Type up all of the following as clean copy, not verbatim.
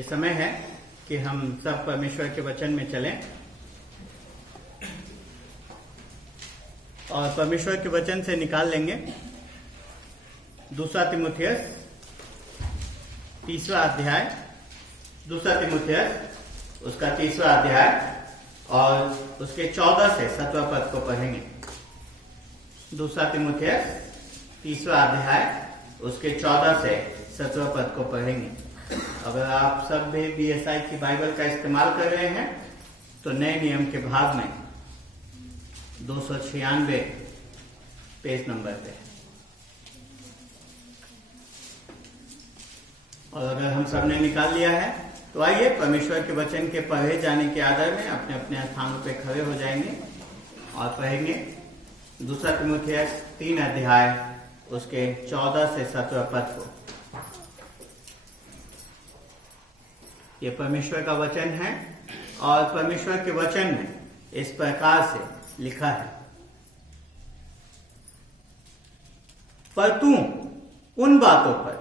ये समय है कि हम सब परमेश्वर के वचन में चलें और परमेश्वर के वचन से निकाल लेंगे दूसरा तीमुथियुस तीसरा अध्याय, दूसरा तीमुथियुस उसका तीसरा अध्याय और उसके 14 से 17 पद को पढ़ेंगे। दूसरा तीमुथियुस तीसरा अध्याय उसके 14 से 17 पद को पढ़ेंगे। अगर आप सब भी BSI की बाइबल का इस्तेमाल कर रहे हैं तो नए नियम के भाग में 296 पेज नंबर पे, और अगर हम सब ने निकाल लिया है तो आइए परमेश्वर के वचन के पढ़े जाने के आदर में अपने अपने स्थानों पे खड़े हो जाएंगे और पढ़ेंगे दूसरा तीमुथियुस 3 अध्याय उसके 14 से 17 पद को। ये परमेश्वर का वचन है और परमेश्वर के वचन में इस प्रकार से लिखा है, पर तू उन बातों पर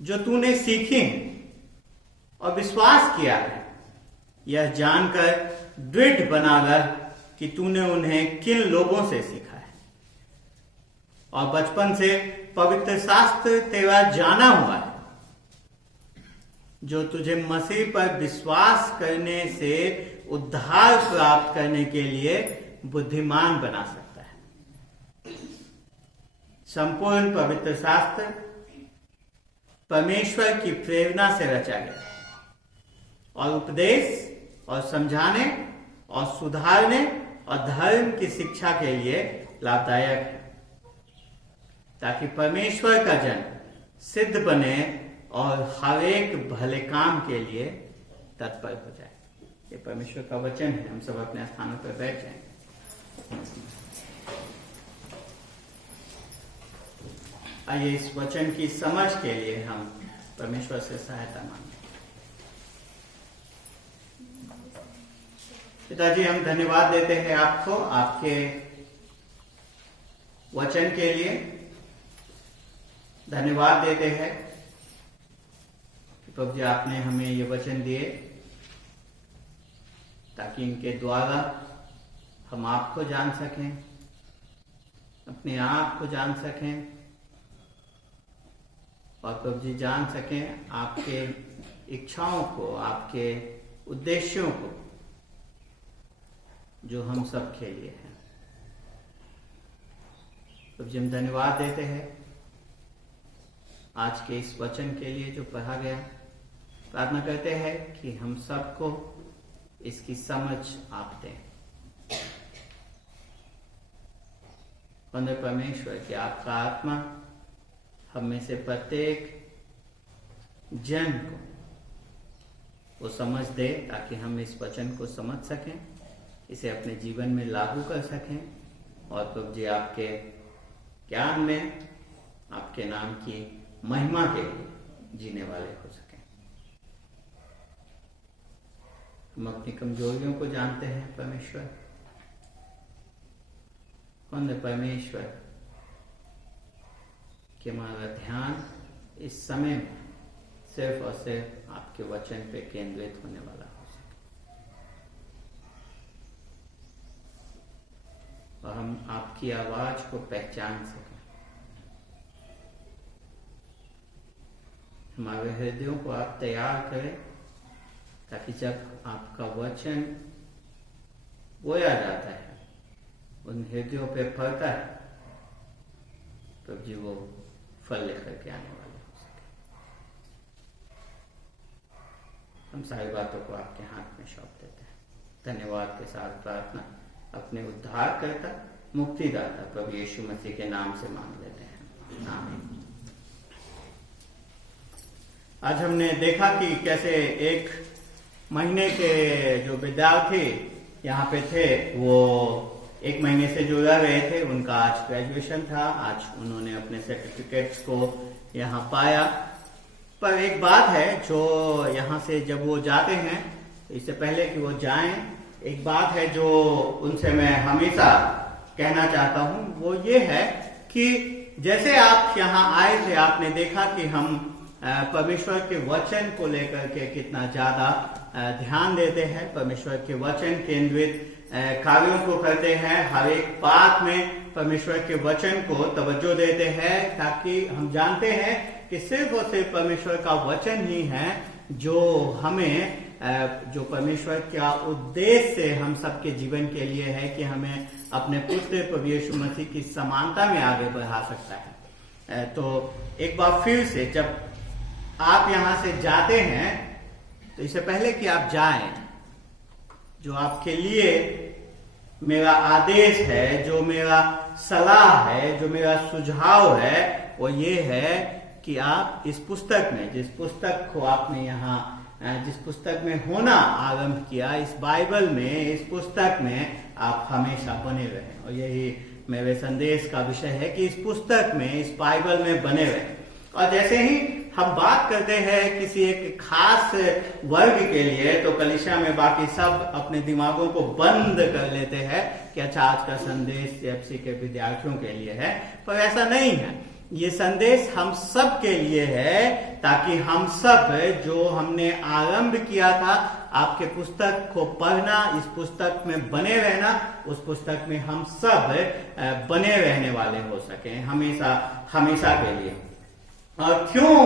जो तूने सीखी और विश्वास किया है यह जानकर दृढ़ बना रह कि तूने उन्हें किन लोगों से सीखा है और बचपन से पवित्र शास्त्र तेरा जाना हुआ है जो तुझे मसीह पर विश्वास करने से उद्धार प्राप्त करने के लिए बुद्धिमान बना सकता है। संपूर्ण पवित्र शास्त्र परमेश्वर की प्रेरणा से रचा गया और उपदेश और समझाने और सुधारने और धर्म की शिक्षा के लिए लाभदायक है, ताकि परमेश्वर का जन सिद्ध बने और हर एक भले काम के लिए तत्पर हो जाए। ये परमेश्वर का वचन है। हम सब अपने स्थानों पर बैठ जाएंगे। आइए इस वचन की समझ के लिए हम परमेश्वर से सहायता मांगें। पिताजी, हम धन्यवाद देते हैं आपको आपके वचन के लिए। धन्यवाद देते हैं प्रभु जी, आपने हमें ये वचन दिए ताकि इनके द्वारा हम आपको जान सकें, अपने आप को जान सकें और प्रभु जी जान सकें आपके इच्छाओं को, आपके उद्देश्यों को जो हम सब के लिए हैं। प्रभु जी, हम धन्यवाद देते हैं आज के इस वचन के लिए जो पढ़ा गया। प्रार्थना करते हैं कि हम सबको इसकी समझ आप दें। परमेश्वर की आपका आत्मा हम में से प्रत्येक जन को वो समझ दे ताकि हम इस वचन को समझ सकें, इसे अपने जीवन में लागू कर सकें और प्रभु जी आपके ज्ञान में आपके नाम की महिमा के लिए जीने वाले हो सकें। हम अपनी कमजोरियों को जानते हैं परमेश्वर। परमेश्वर कि हमारा ध्यान इस समय में सिर्फ और सिर्फ आपके वचन पे केंद्रित होने वाला हो सके और हम आपकी आवाज को पहचान सकें। हमारे हृदयों को आप तैयार करें ताकि जब आपका वचन बोया जाता है, उन हृदयों पे पड़ता है, तो जी वो फल लेकर के आने वाले हो सके। हम सारी बातों को आपके हाथ में सौंप देते हैं। धन्यवाद के साथ प्रार्थना अपने उद्धार करता मुक्तिदाता प्रभु यीशु मसीह के नाम से मांग लेते हैं, आमीन। आज हमने देखा कि कैसे एक महीने के जो विद्यार्थी यहाँ पे थे वो 1 महीने से जो रह रहे थे, उनका आज ग्रेजुएशन था। आज उन्होंने अपने सर्टिफिकेट्स को यहाँ पाया। पर एक बात है जो यहाँ से जब वो जाते हैं, इससे पहले कि वो जाएं, एक बात है जो उनसे मैं हमेशा कहना चाहता हूँ, वो ये है कि जैसे आप यहाँ आए थे, आपने देखा कि हम परमेश्वर के वचन को लेकर के कितना ज्यादा ध्यान देते हैं, परमेश्वर के वचन केंद्रित कार्यों को करते हैं, हर एक बात में परमेश्वर के वचन को तवज्जो देते हैं, ताकि हम जानते हैं कि सिर्फ और सिर्फ परमेश्वर का वचन ही है जो हमें जो परमेश्वर का उद्देश्य हम सबके जीवन के लिए है कि हमें अपने पुत्र प्रभु यीशु मसीह की समानता में आगे बढ़ा सकता है। तो एक बार फिर से जब आप यहां से जाते हैं तो इससे पहले कि आप जाएं, जो आपके लिए मेरा आदेश है, जो मेरा सलाह है, जो मेरा सुझाव है, वो ये है कि आप इस पुस्तक में, जिस पुस्तक को आपने यहाँ जिस पुस्तक में होना आरंभ किया, इस बाइबल में, इस पुस्तक में आप हमेशा बने रहें। और यही मेरे संदेश का विषय है कि इस पुस्तक में, इस बाइबल में बने रहें। और जैसे ही हम बात करते हैं किसी एक खास वर्ग के लिए, तो कलीसिया में बाकी सब अपने दिमागों को बंद कर लेते हैं कि अच्छा आज का संदेश एफसी के विद्यार्थियों के लिए है, पर ऐसा नहीं है। ये संदेश हम सब के लिए है, ताकि हम सब जो हमने आरंभ किया था आपके पुस्तक को पढ़ना, इस पुस्तक में बने रहना, उस पुस्तक में हम सब बने रहने वाले हो सके हमेशा हमेशा के लिए। और क्यों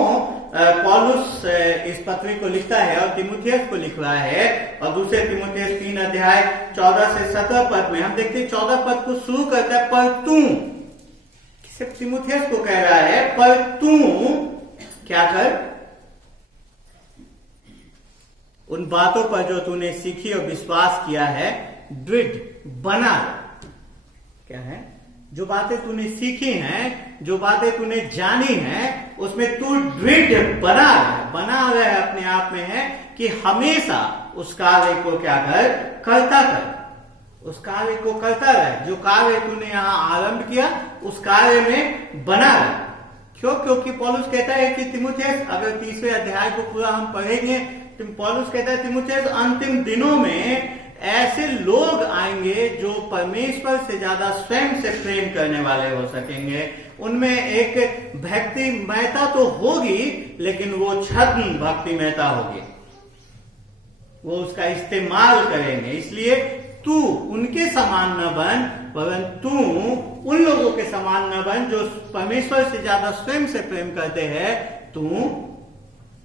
पौलुस इस पत्री को लिखता है और तीमुथियुस को लिख रहा है, और दूसरे तीमुथियुस 3 अध्याय 14 से 17 पद में हम देखते हैं 14 पद को शुरू करता है पर तू, सिर्फ तीमुथियुस को कह रहा है पर तू क्या कर, उन बातों पर जो तूने सीखी और विश्वास किया है दृढ़ बना। क्या है? जो बातें तूने सीखी हैं, जो बातें तूने जानी हैं, उसमें तू दृढ़ बना रहे अपने आप में है कि हमेशा उस कार्य को क्या कर, करता कर, उस कार्य को करता रहे। जो कार्य तूने यहां आरंभ किया उस कार्य में बना रहे। क्यों? क्योंकि पौलुस कहता है कि तीमुथियुस, अगर 30वें अध्याय को पूरा हम पढ़ेंगे, तो पौलुस कहता है तीमुथियुस अंतिम दिनों में ऐसे लोग आएंगे जो परमेश्वर से ज्यादा स्वयं से प्रेम करने वाले हो सकेंगे। उनमें एक भक्तिमयता तो होगी, लेकिन वो छद्म भक्तिमयता होगी, वो उसका इस्तेमाल करेंगे। इसलिए तू उनके समान न बन, परंतु उन लोगों के समान न बन जो परमेश्वर से ज्यादा स्वयं से प्रेम करते हैं। तू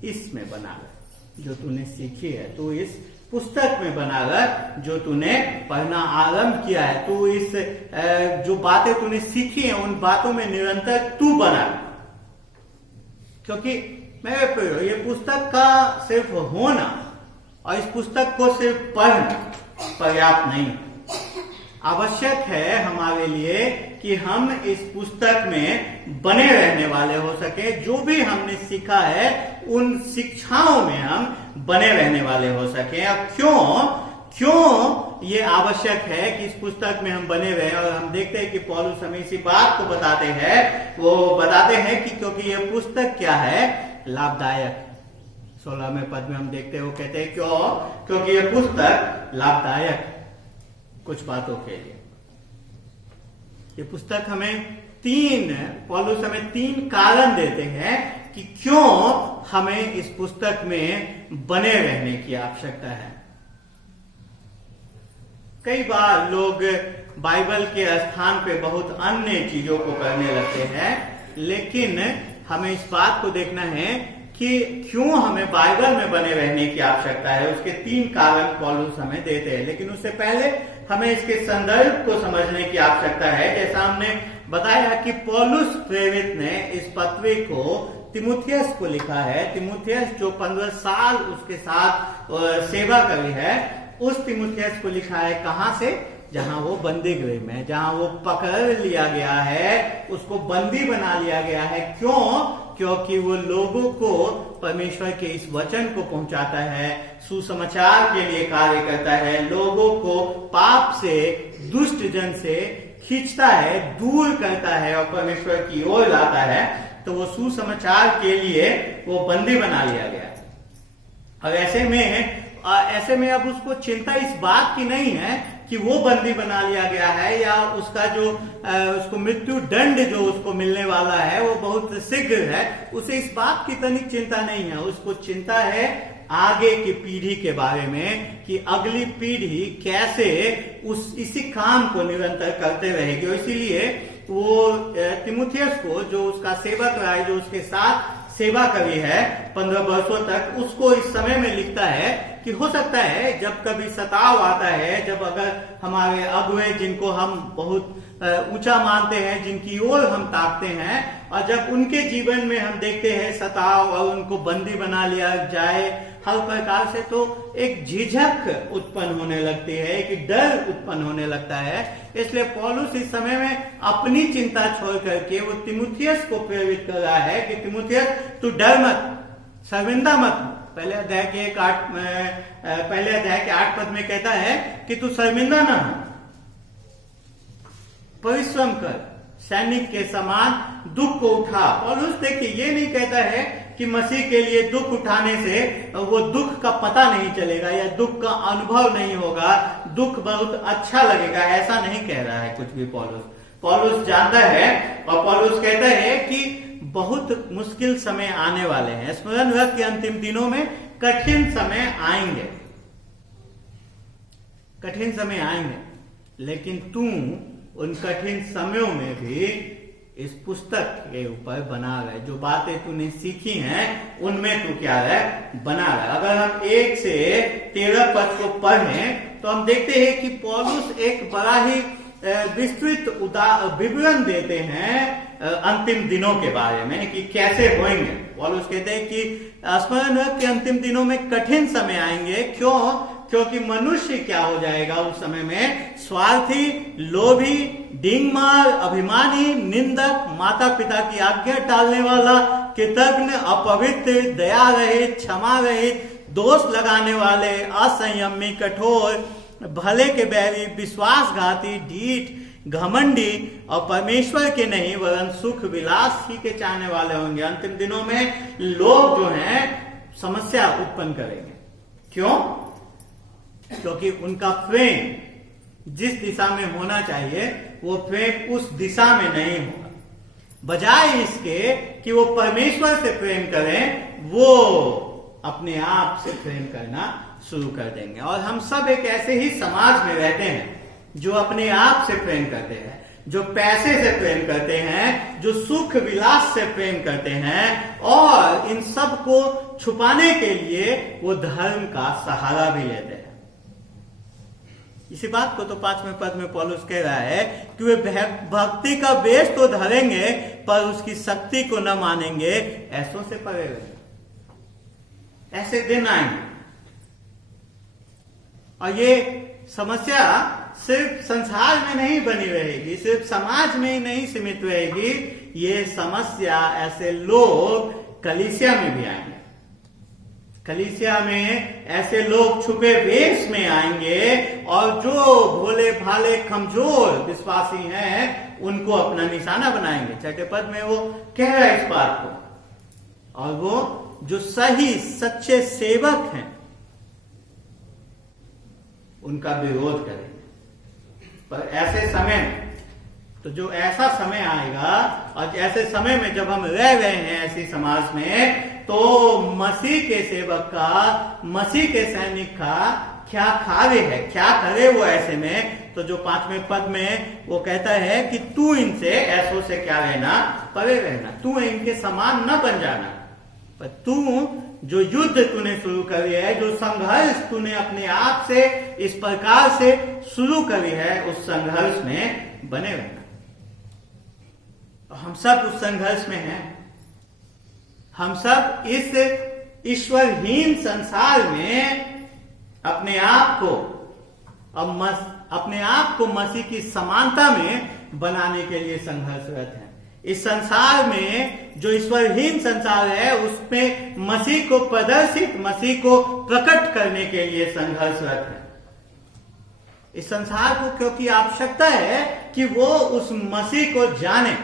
इसमें बना ले जो तूने सीखी है, तू इस पुस्तक में बना रह जो तूने पढ़ना आरंभ किया है, तू इस जो बातें तूने सीखी हैं उन बातों में निरंतर तू बना। क्योंकि मेरे प्रियो, ये पुस्तक का सिर्फ होना और इस पुस्तक को सिर्फ पढ़ना पर्याप्त नहीं, आवश्यक है हमारे लिए कि हम इस पुस्तक में बने रहने वाले हो सके। जो भी हमने सीखा है उन शिक्षाओं में हम बने रहने वाले हो सके। अब क्यों ये आवश्यक है कि इस पुस्तक में हम बने रहे? और हम देखते हैं कि पौलुस हमें इसी बात को बताते हैं। वो बताते हैं कि क्योंकि यह पुस्तक क्या है, लाभदायक। 16वें पद में हम देखते हैं वो कहते हैं क्यों? क्योंकि यह पुस्तक लाभदायक कुछ बातों के लिए। ये पुस्तक हमें पौलुस हमें 3 कारण देते हैं कि क्यों हमें इस पुस्तक में बने रहने की आवश्यकता है। कई बार लोग बाइबल के स्थान पे बहुत अन्य चीजों को करने लगते हैं, लेकिन हमें इस बात को देखना है कि क्यों हमें बाइबल में बने रहने की आवश्यकता है। उसके 3 कारण पौलुस हमें देते हैं, लेकिन उससे पहले हमें इसके संदर्भ को समझने की आवश्यकता है। जैसा हमने बताया कि पौलुस प्रेरित ने इस पत्री को तीमुथियुस को लिखा है। तीमुथियुस जो 15 साल उसके साथ सेवा करी है, उस तीमुथियुस को लिखा है कहां से? जहां वो बंदी गृह में, जहां वो पकड़ लिया गया है, उसको बंदी बना लिया गया है। क्यों? क्योंकि वो लोगों को परमेश्वर के इस वचन को पहुंचाता है, सुसमाचार के लिए कार्य करता है, लोगों को पाप से, दुष्ट जन से खींचता है, दूर करता है और परमेश्वर की ओर लाता है। तो वो सुसमाचार के लिए वो बंदी बना लिया गया। और ऐसे में अब उसको चिंता इस बात की नहीं है कि वो बंदी बना लिया गया है या उसका जो उसको मृत्यु दंड जो उसको मिलने वाला है वो बहुत शीघ्र है, उसे इस बात की तनिक चिंता नहीं है। उसको चिंता है आगे की पीढ़ी के बारे में कि अगली पीढ़ी कैसे इसी काम को निरंतर करते रहेगी। और इसीलिए वो तीमुथियुस को, जो उसका सेवक रहा है, जो उसके साथ सेवा करी है 15 वर्षों तक, उसको इस समय में लिखता है कि हो सकता है जब कभी सताव आता है, जब अगर हमारे अगुए जिनको हम बहुत ऊंचा मानते हैं, जिनकी ओर हम ताकते हैं, और जब उनके जीवन में हम देखते हैं सताव और उनको बंदी बना लिया जाए हर प्रकार से, तो एक झिझक उत्पन्न होने लगती है, एक डर उत्पन्न होने लगता है। इसलिए पौलुस इस समय में अपनी चिंता छोड़ करके वो तीमुथियुस को प्रेरित कर रहा है कि तीमुथियुस तू डर मत, शर्मिंदा मत। पहले अध्याय के 8 पद में कहता है कि तू शर्मिंदा ना हो, परिश्रम कर, सैनिक के समान दुख को उठा। पौलुस देखिए ये नहीं कहता है कि मसीह के लिए दुख उठाने से वो दुख का पता नहीं चलेगा या दुख का अनुभव नहीं होगा, दुख बहुत अच्छा लगेगा, ऐसा नहीं कह रहा है कुछ भी पौलुस जानता है। और पौलुस कहता है कि बहुत मुश्किल समय आने वाले हैं, स्मरण रख के अंतिम दिनों में कठिन समय आएंगे, कठिन समय आएंगे, लेकिन तू उन कठिन समयों में भी इस पुस्तक के ऊपर बना रहे, जो बातें तूने सीखी हैं उनमें तू क्या है, बना रहे। अगर हम 1 से 13 पद को पढ़ें तो हम देखते हैं कि पौलुस एक बड़ा ही विस्तृत विवरण देते हैं अंतिम दिनों के बारे में कि कैसे होंगे। पौलुस कहते हैं कि स्मरण रख के अंतिम दिनों में कठिन समय आएंगे। क्योंकि मनुष्य क्या हो जाएगा उस समय में, स्वार्थी, लोभी, डींगमार, अभिमानी, निंदक, माता पिता की आज्ञा टालने वाला, कृतज्ञ, अपवित्र, दया रहित, क्षमा रहित, दोष लगाने वाले, असंयमी, कठोर, भले के बैरी, विश्वासघाती, ढीठ, घमंडी और परमेश्वर के नहीं वरन सुख विलास ही के चाहने वाले होंगे। अंतिम दिनों में लोग जो हैं समस्या उत्पन्न करेंगे। क्यों? क्योंकि उनका प्रेम जिस दिशा में होना चाहिए वो प्रेम उस दिशा में नहीं होगा। बजाय इसके कि वो परमेश्वर से प्रेम करें, वो अपने आप से प्रेम करना शुरू कर देंगे। और हम सब एक ऐसे ही समाज में रहते हैं जो अपने आप से प्रेम करते हैं, जो पैसे से प्रेम करते हैं, जो सुख विलास से प्रेम करते हैं, और इन सब को छुपाने के लिए वो धर्म का सहारा भी लेते हैं। इसी बात को तो 5वें पद में पौलुस कह रहा है कि वे भक्ति का वेश तो धरेंगे पर उसकी शक्ति को न मानेंगे, ऐसों से परे रहेंगे। ऐसे दिन आएंगे। और ये समस्या सिर्फ संसार में नहीं बनी रहेगी, सिर्फ समाज में ही नहीं सीमित रहेगी, ये समस्या ऐसे लोग कलीसिया में भी आएंगे। कलीसिया में ऐसे लोग छुपे वेश में आएंगे और जो भोले भाले कमजोर विश्वासी हैं उनको अपना निशाना बनाएंगे। 6 पद में वो कह रहा है इस बात को। और वो जो सही सच्चे सेवक हैं उनका विरोध करेंगे। पर ऐसे समय तो जो ऐसा समय आएगा, और ऐसे समय में जब हम रह रहे हैं ऐसी समाज में, तो मसीह के सेवक का, मसीह के सैनिक का क्या कार्य है, क्या करे वो ऐसे में। तो जो 5वें पद में वो कहता है कि तू इनसे ऐसों से क्या रहना, परे रहना, तू इनके समान न बन जाना, पर तू जो युद्ध तूने शुरू करी है, जो संघर्ष तूने अपने आप से इस प्रकार से शुरू करी है, उस संघर्ष में बने रहना। हम सब उस संघर्ष में हैं। हम सब इस ईश्वरहीन संसार में अपने आप को मसीह की समानता में बनाने के लिए संघर्षरत हैं। इस संसार में जो ईश्वरहीन संसार है उसमें मसीह को प्रदर्शित, मसीह को प्रकट करने के लिए संघर्षरत है। इस संसार को क्योंकि आवश्यकता है कि वो उस मसीह को जाने,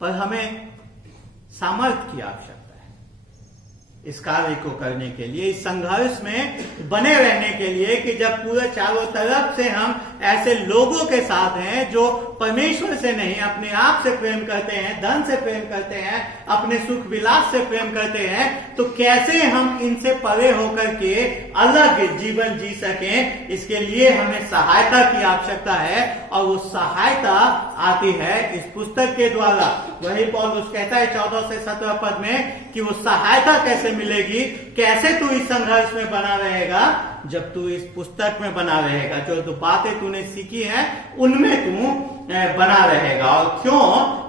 पर हमें सामर्थ्य की आवश्यकता है। इस कार्य को करने के लिए, इस संघर्ष में बने रहने के लिए कि जब पूरे चारों तरफ से हम ऐसे लोगों के साथ हैं जो परमेश्वर से नहीं अपने आप से प्रेम करते हैं, धन से प्रेम करते हैं, अपने सुख विलास से प्रेम करते हैं, तो कैसे हम इनसे परे होकर के अलग जीवन जी सकें, इसके लिए हमें सहायता की आवश्यकता है। और वो सहायता आती है इस पुस्तक के द्वारा। वही पौलुस कहता है 14 से 17 पद में कि वो सहायता कैसे मिलेगी, कैसे तू इस संघर्ष में बना रहेगा, जब तू इस पुस्तक में बना रहेगा, जो बातें तूने सीखी हैं उनमें तू बना रहेगा। और क्यों?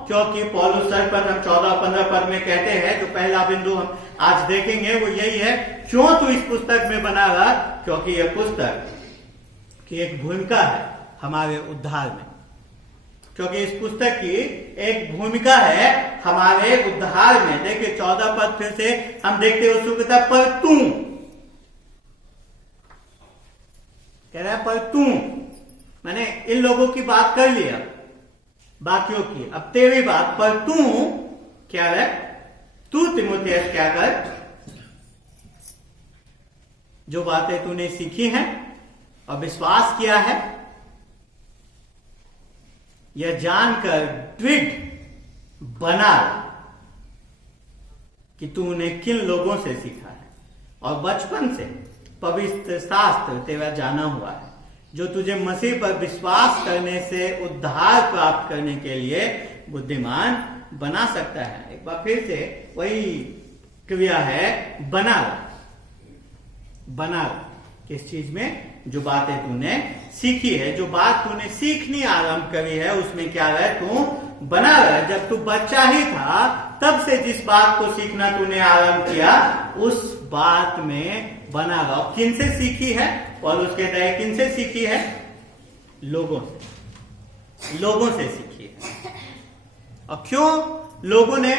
क्योंकि पौलुस सर्वप्रथम 14-15 पद में कहते हैं, जो पहला बिंदु हम आज देखेंगे वो यही है, क्यों तू इस पुस्तक में बना रहा? क्योंकि यह पुस्तक की एक भूमिका है हमारे उद्धार में, क्योंकि इस पुस्तक की एक भूमिका है हमारे उद्धार में। देखिए 14 पद फिर से हम देखते हो, सुखता पर तू कह रहा है, पर तू, मैंने इन लोगों की बात कर लिया, बाकियों की, अब तेरी बात, पर तू क्या है? तू तीमुथियुस क्या कर, जो बातें तूने सीखी हैं और विश्वास किया है, यह जानकर दृढ़ बना कि तूने किन लोगों से सीखा है और बचपन से पवित्र शास्त्र तेरा जाना हुआ है, जो तुझे मसीह पर विश्वास करने से उद्धार प्राप्त करने के लिए बुद्धिमान बना सकता है। एक बार फिर से वही क्रिया है, बना किस चीज में? जो बातें तूने सीखी है, जो बात तूने सीखनी आरंभ करी है, उसमें क्या है? तू बना रहा। जब तू बच्चा ही था तब से जिस बात को सीखना तूने आरंभ किया, उस बात में बना रहा। किन से सीखी है? पौलुस कहता है किन से सीखी है? लोगों से सीखी है। और क्यों लोगों ने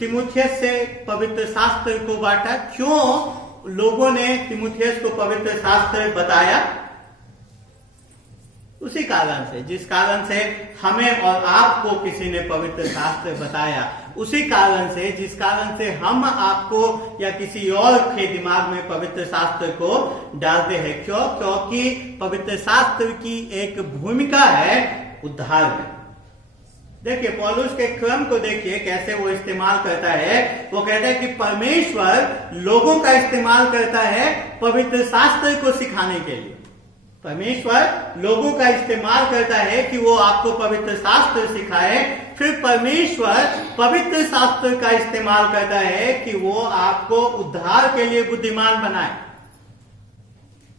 तीमुथियुस से पवित्र शास्त्र को बांटा? क्यों लोगों ने तीमुथियुस को पवित्र शास्त्र बताया? उसी कारण से, जिस कारण से हमें और आपको किसी ने पवित्र शास्त्र बताया, उसी कारण से जिस कारण से हम आपको या किसी और के दिमाग में पवित्र शास्त्र को डालते हैं। क्यों? क्योंकि पवित्र शास्त्र की एक भूमिका है उद्धार में। देखिए पौलुस के क्रम को देखिए कैसे वो इस्तेमाल करता है। वो कहता है कि परमेश्वर लोगों का इस्तेमाल करता है पवित्र शास्त्र को सिखाने के लिए। परमेश्वर लोगों का इस्तेमाल करता है कि वो आपको पवित्र शास्त्र सिखाए, फिर परमेश्वर पवित्र शास्त्र का इस्तेमाल करता है कि वो आपको उद्धार के लिए बुद्धिमान बनाए।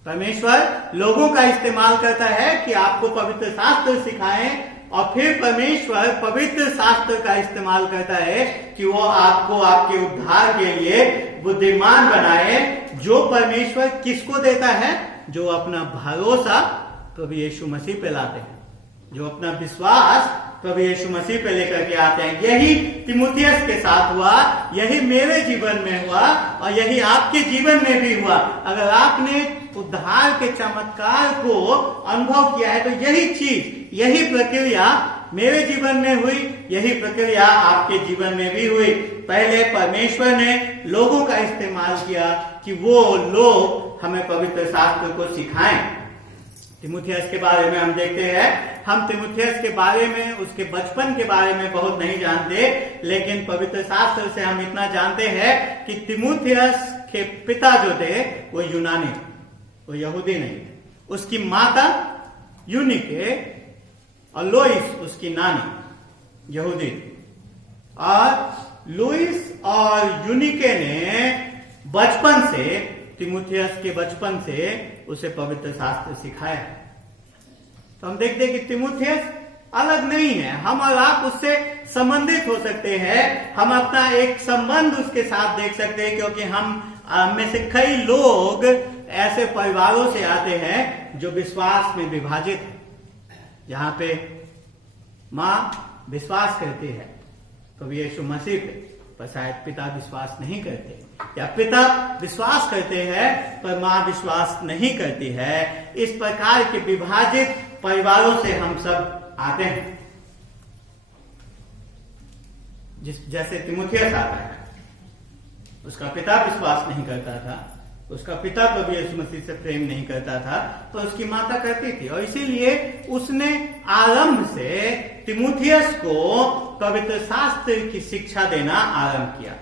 परमेश्वर लोगों का इस्तेमाल करता है कि आपको पवित्र शास्त्र सिखाए, और फिर परमेश्वर पवित्र शास्त्र का इस्तेमाल करता है कि वो आपको आपके उद्धार के लिए बुद्धिमान बनाए। जो परमेश्वर किसको देता है? जो अपना भरोसा प्रभु यीशु मसीह पे लाते हैं, जो अपना विश्वास प्रभु यीशु मसीह पे लेकर के आते हैं। यही तीमुथियुस के साथ हुआ, यही मेरे जीवन में हुआ, और यही आपके जीवन में भी हुआ। अगर आपने उद्धार के चमत्कार को अनुभव किया है तो यही चीज, यही प्रक्रिया मेरे जीवन में हुई, यही प्रक्रिया आपके जीवन में भी हुई। पहले परमेश्वर ने लोगों का इस्तेमाल किया कि वो लोग हमें पवित्र शास्त्र को सिखाएं। तीमुथियुस के बारे में हम देखते हैं, हम तीमुथियुस के बारे में, उसके बचपन के बारे में बहुत नहीं जानते, लेकिन पवित्र शास्त्र से हम इतना जानते हैं कि तीमुथियुस के पिता जो थे वो यूनानी थे, वो यहूदी नहीं थे। उसकी माता यूनिके और लोइस उसकी नानी यहूदी, और लुइस और यूनिके ने बचपन से, तीमुथियुस के बचपन से उसे पवित्र शास्त्र सिखाया। तो हम देखते हैं कि तीमुथियुस अलग नहीं है, हम और आप उससे संबंधित हो सकते हैं, हम अपना एक संबंध उसके साथ देख सकते हैं, क्योंकि हम में से कई लोग ऐसे परिवारों से आते हैं जो विश्वास में विभाजित है, जहां पे मां विश्वास करती है प्रभु यीशु मसीह पे, पर शायद पिता विश्वास नहीं करते, या पिता विश्वास करते हैं पर मां विश्वास नहीं करती है। इस प्रकार के विभाजित परिवारों से हम सब आते हैं, जैसे तीमुथियुस आता है। उसका पिता विश्वास नहीं करता था, उसका पिता प्रभु यीशु मसीह से प्रेम नहीं करता था, तो उसकी माता करती थी। और इसीलिए उसने आरंभ से तिमुथियस को पवित्र शास्त्र की शिक्षा देना आरंभ किया।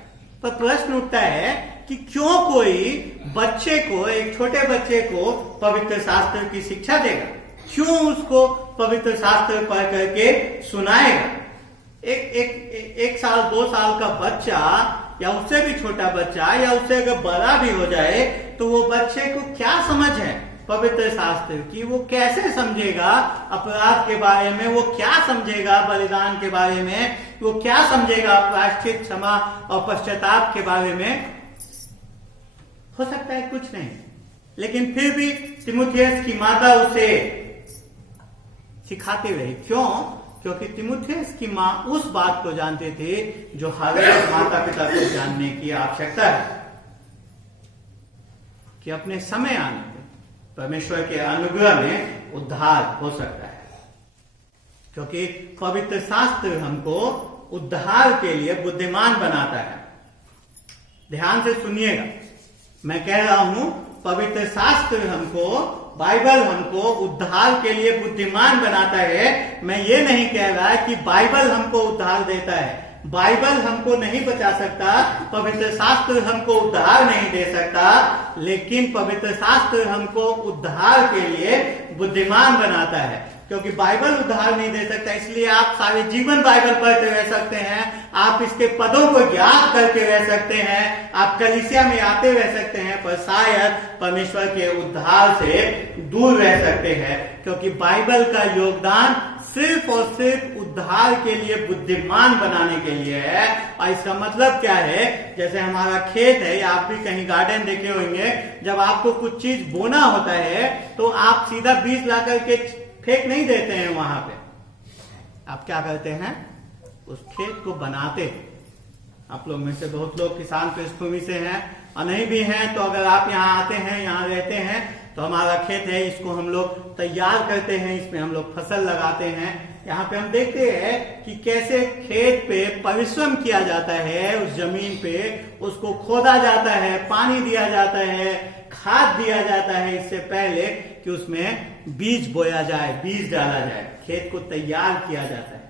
तो प्रश्न उठता है कि क्यों कोई बच्चे को, एक छोटे बच्चे को पवित्र शास्त्र की शिक्षा देगा, क्यों उसको पवित्र शास्त्र पढ़ करके सुनाएगा। एक साल 2 साल का बच्चा या उससे भी छोटा बच्चा या उससे अगर बड़ा भी हो जाए तो वो बच्चे को क्या समझ है पवित्र शास्त्र की, वो कैसे समझेगा अपराध के बारे में, वो क्या समझेगा बलिदान के बारे में, वो क्या समझेगा प्रायश्चित, क्षमा और पश्चाताप के बारे में। हो सकता है कुछ नहीं, लेकिन फिर भी तिमुथियस की माता उसे सिखाती रही। क्यों? क्योंकि तिमुथियस की मां उस बात को जानते थे जो हर एक माता पिता को जानने की आवश्यकता है, कि अपने समय आने पर परमेश्वर के अनुग्रह में उद्धार हो सकता है। क्योंकि पवित्र शास्त्र हमको उद्धार के लिए बुद्धिमान बनाता है। ध्यान से सुनिएगा, मैं कह रहा हूं पवित्र शास्त्र हमको, बाइबल हमको उद्धार के लिए बुद्धिमान बनाता है। मैं ये नहीं कह रहा कि बाइबल हमको उद्धार देता है। बाइबल हमको नहीं बचा सकता, पवित्र शास्त्र हमको उद्धार नहीं दे सकता, लेकिन पवित्र शास्त्र हमको उद्धार के लिए बुद्धिमान बनाता है। क्योंकि बाइबल उद्धार नहीं दे सकता, इसलिए आप सारे जीवन बाइबल पढ़ते रह सकते हैं, आप इसके पदों को याद करके रह सकते हैं, आप कलीसिया में आते रह सकते हैं, पर शायद परमेश्वर के उद्धार से दूर रह सकते हैं। क्योंकि बाइबल का योगदान सिर्फ और सिर्फ उद्धार के लिए, बुद्धिमान बनाने के लिए है। और इसका मतलब क्या है, जैसे हमारा खेत है या आप भी कहीं गार्डन देखे होंगे, जब आपको कुछ चीज बोना होता है तो आप सीधा बीज ला करके फेंक नहीं देते हैं वहां पे, आप क्या करते हैं, उस खेत को बनाते हैं। आप लोग में से बहुत लोग किसान पृष्ठभूमि से हैं और नहीं भी हैं, तो अगर आप यहाँ आते हैं, यहाँ रहते हैं, तो हमारा खेत है, इसको हम लोग तैयार करते हैं, इसमें हम लोग फसल लगाते हैं। यहाँ पे हम देखते हैं कि कैसे खेत पे परिश्रम किया जाता है, उस जमीन पे उसको खोदा जाता है, पानी दिया जाता है, खाद दिया जाता है, इससे पहले कि उसमें बीज बोया जाए, बीज डाला जाए, खेत को तैयार किया जाता है,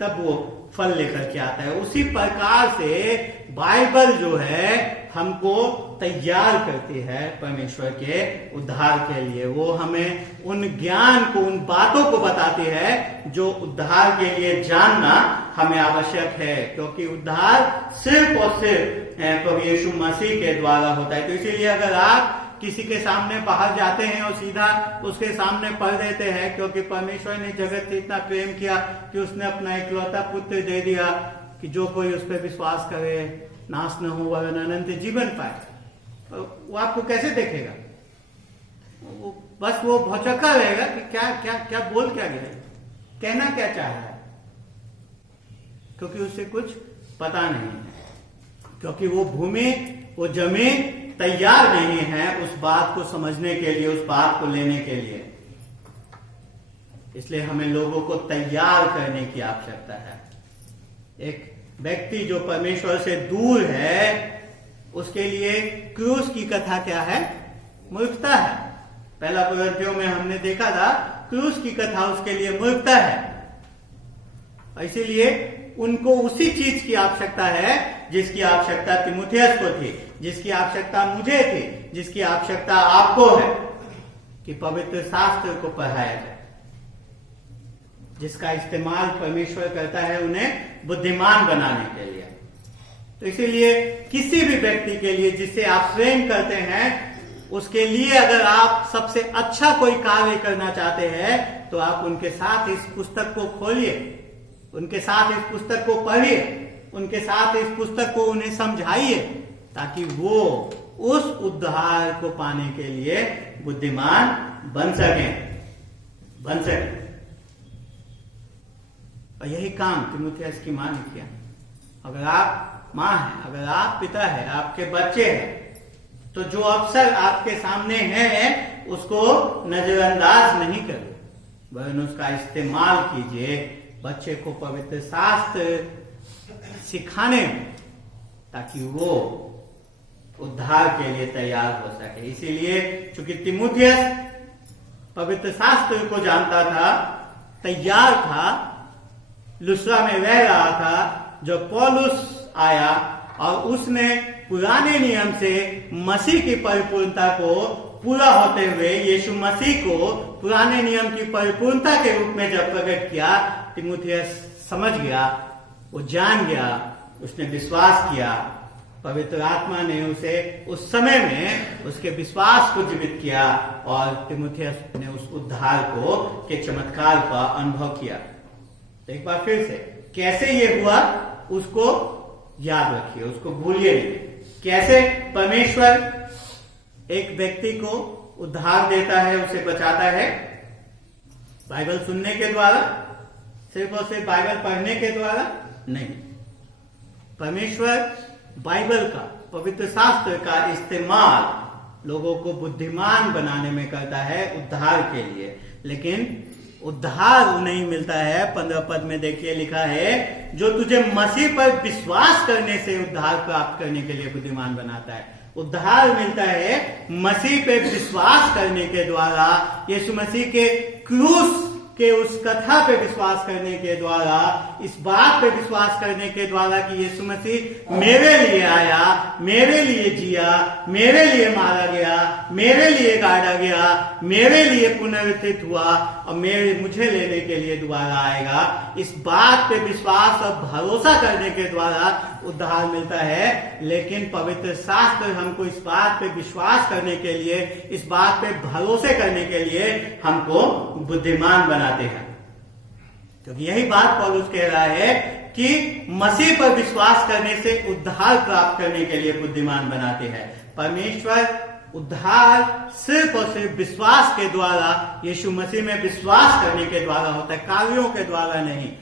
तब वो फल लेकर के आता है। उसी प्रकार से बाइबल जो है हमको तैयार करती है परमेश्वर के उद्धार के लिए। वो हमें उन ज्ञान को, उन बातों को बताती है जो उद्धार के लिए जानना हमें आवश्यक है। क्योंकि उद्धार सिर्फ और सिर्फ प्रभु यीशु मसीह के द्वारा होता है। तो इसीलिए अगर आप किसी के सामने बाहर जाते हैं और सीधा उसके सामने पढ़ देते हैं, क्योंकि परमेश्वर ने जगत से इतना प्रेम किया कि उसने अपना इकलौता पुत्र दे दिया कि जो कोई उस पर विश्वास करे नाश न हो वरन अनंत जीवन पाए, वो आपको कैसे देखेगा? वो बस वो भौचक्का रहेगा कि क्या क्या क्या बोल क्या गया, कहना क्या चाह रहा है, क्योंकि उससे कुछ पता नहीं है। क्योंकि वो भूमि, वो जमीन तैयार नहीं है उस बात को समझने के लिए, उस बात को लेने के लिए। इसलिए हमें लोगों को तैयार करने की आवश्यकता है। एक व्यक्ति जो परमेश्वर से दूर है, उसके लिए क्रूस की कथा क्या है? मूर्खता है। पहला कुरिन्थियों में हमने देखा था, क्रूस की कथा उसके लिए मूर्खता है। इसीलिए उनको उसी चीज की आवश्यकता है जिसकी आवश्यकता तिमुथियस को थी, जिसकी आवश्यकता मुझे थी, जिसकी आवश्यकता आपको है, कि पवित्र शास्त्र को पढ़ाया जाए, जिसका इस्तेमाल परमेश्वर करता है उन्हें बुद्धिमान बनाने के लिए। तो इसीलिए किसी भी व्यक्ति के लिए जिसे आप प्रेम करते हैं, उसके लिए अगर आप सबसे अच्छा कोई कार्य करना चाहते हैं तो आप उनके साथ इस पुस्तक को खोलिए, उनके साथ इस पुस्तक को पढ़िए, उनके साथ इस पुस्तक को उन्हें समझाइए, ताकि वो उस उद्धार को पाने के लिए बुद्धिमान बन सके। और यही काम तिमुथियस की मां ने किया। अगर आप मां हैं, अगर आप पिता हैं, आपके बच्चे हैं, तो जो अवसर आपके सामने है उसको नजरअंदाज नहीं करो, वरन उसका इस्तेमाल कीजिए बच्चे को पवित्र शास्त्र सिखाने में, ताकि वो उद्धार के लिए तैयार हो सके। इसीलिए चूंकि तीमुथियुस पवित्र शास्त्र को जानता था, तैयार था, लुस्त्रा में रह रहा था, जब पौलुस आया और उसने पुराने नियम से मसीह की परिपूर्णता को पूरा होते हुए यीशु मसीह को पुराने नियम की परिपूर्णता के रूप में जब प्रकट किया, तीमुथियुस समझ गया, वो जान गया, उसने विश्वास किया। पवित्र आत्मा ने उसे उस समय में उसके विश्वास को जीवित किया और तीमुथियुस ने उस उद्धार को के चमत्कार का अनुभव किया। तो एक बार फिर से कैसे ये हुआ उसको याद रखिए, उसको भूलिए नहीं। कैसे परमेश्वर एक व्यक्ति को उद्धार देता है, उसे बचाता है? बाइबल सुनने के द्वारा, सिर्फ और सिर्फ बाइबल पढ़ने के द्वारा नहीं। परमेश्वर बाइबल का, पवित्र शास्त्र का इस्तेमाल लोगों को बुद्धिमान बनाने में करता है उद्धार के लिए। लेकिन उद्धार नहीं मिलता है, 15 पद में देखिए लिखा है, जो तुझे मसीह पर विश्वास करने से उद्धार प्राप्त करने के लिए बुद्धिमान बनाता है। उद्धार मिलता है मसीह पे विश्वास करने के द्वारा, यीशु मसीह के क्रूस के उस कथा पे विश्वास करने के द्वारा, इस बात पे विश्वास करने के द्वारा कि यीशु मसीह मेरे लिए आया, मेरे लिए जिया, मेरे लिए मारा गया, मेरे लिए गाड़ा गया, मेरे लिए पुनरुत्थित हुआ और मुझे लेने के लिए दोबारा आएगा। इस बात पे विश्वास और भरोसा करने के द्वारा उद्धार मिलता है। लेकिन पवित्र शास्त्र हमको इस बात पे विश्वास करने के लिए, इस बात पे भरोसे करने के लिए हमको बुद्धिमान बनाते हैं। क्योंकि यही बात पौलुस कह रहा है कि मसीह पर विश्वास करने से उद्धार प्राप्त करने के लिए बुद्धिमान बनाते हैं। परमेश्वर उद्धार सिर्फ और सिर्फ विश्वास के द्वारा, यीशु मसीह में विश्वास करने के द्वारा होता है, कार्यों के द्वारा नहीं।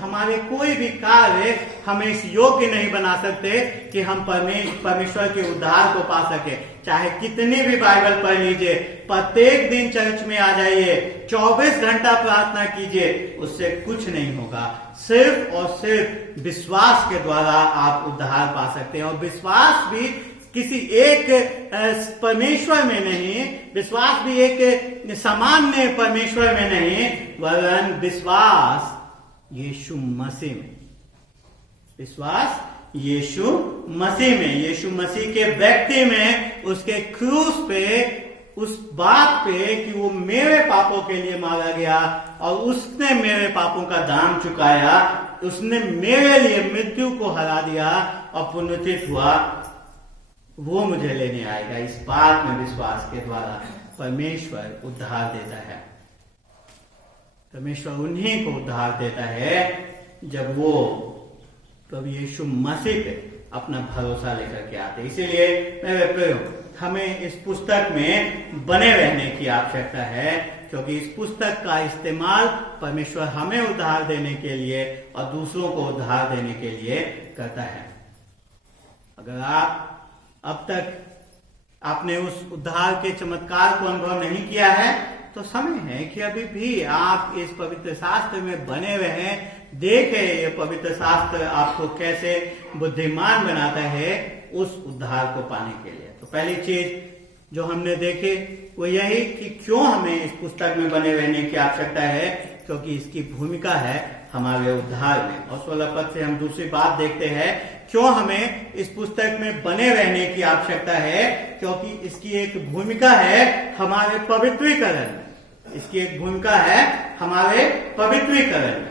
हमारे कोई भी कार्य हमें इस योग्य नहीं बना सकते कि हम परमेश्वर के उद्धार को पा सके। चाहे कितनी भी बाइबल पढ़ लीजिए, प्रत्येक दिन चर्च में आ जाइए, 24 घंटा प्रार्थना कीजिए, उससे कुछ नहीं होगा। सिर्फ और सिर्फ विश्वास के द्वारा आप उद्धार पा सकते हैं। और विश्वास भी किसी एक परमेश्वर में नहीं, विश्वास भी एक सामान्य परमेश्वर में नहीं, वरन विश्वास यीशु मसीह में। विश्वास यीशु मसीह में, यीशु मसीह के व्यक्ति में, उसके क्रूस पे, उस बात पे कि वो मेरे पापों के लिए मारा गया और उसने मेरे पापों का दाम चुकाया, उसने मेरे लिए मृत्यु को हरा दिया और पुनरुत्थित हुआ, वो मुझे लेने आएगा। इस बात में विश्वास के द्वारा परमेश्वर उद्धार देता है। परमेश्वर उन्हीं को उद्धार देता है जब वो प्रभु यीशु मसीह पे अपना भरोसा लेकर के आते। इसीलिए मेरे प्रियो, हमें इस पुस्तक में बने रहने की आवश्यकता है, क्योंकि इस पुस्तक का इस्तेमाल परमेश्वर हमें उद्धार देने के लिए और दूसरों को उद्धार देने के लिए करता है। अगर आप अब तक आपने उस उद्धार के चमत्कार को अनुभव नहीं किया है, तो समय है कि अभी भी आप इस पवित्र शास्त्र में बने रहें, देखें ये पवित्र शास्त्र आपको कैसे बुद्धिमान बनाता है उस उद्धार को पाने के लिए। तो पहली चीज जो हमने देखे वो यही कि क्यों हमें इस पुस्तक में बने रहने की आवश्यकता है, क्योंकि इसकी भूमिका है हमारे उद्धार में। और 16 पद से हम दूसरी बात देखते हैं, क्यों हमें इस पुस्तक में बने रहने की आवश्यकता है, क्योंकि इसकी एक भूमिका है हमारे पवित्रीकरण। इसकी एक भूमिका है हमारे पवित्रीकरण।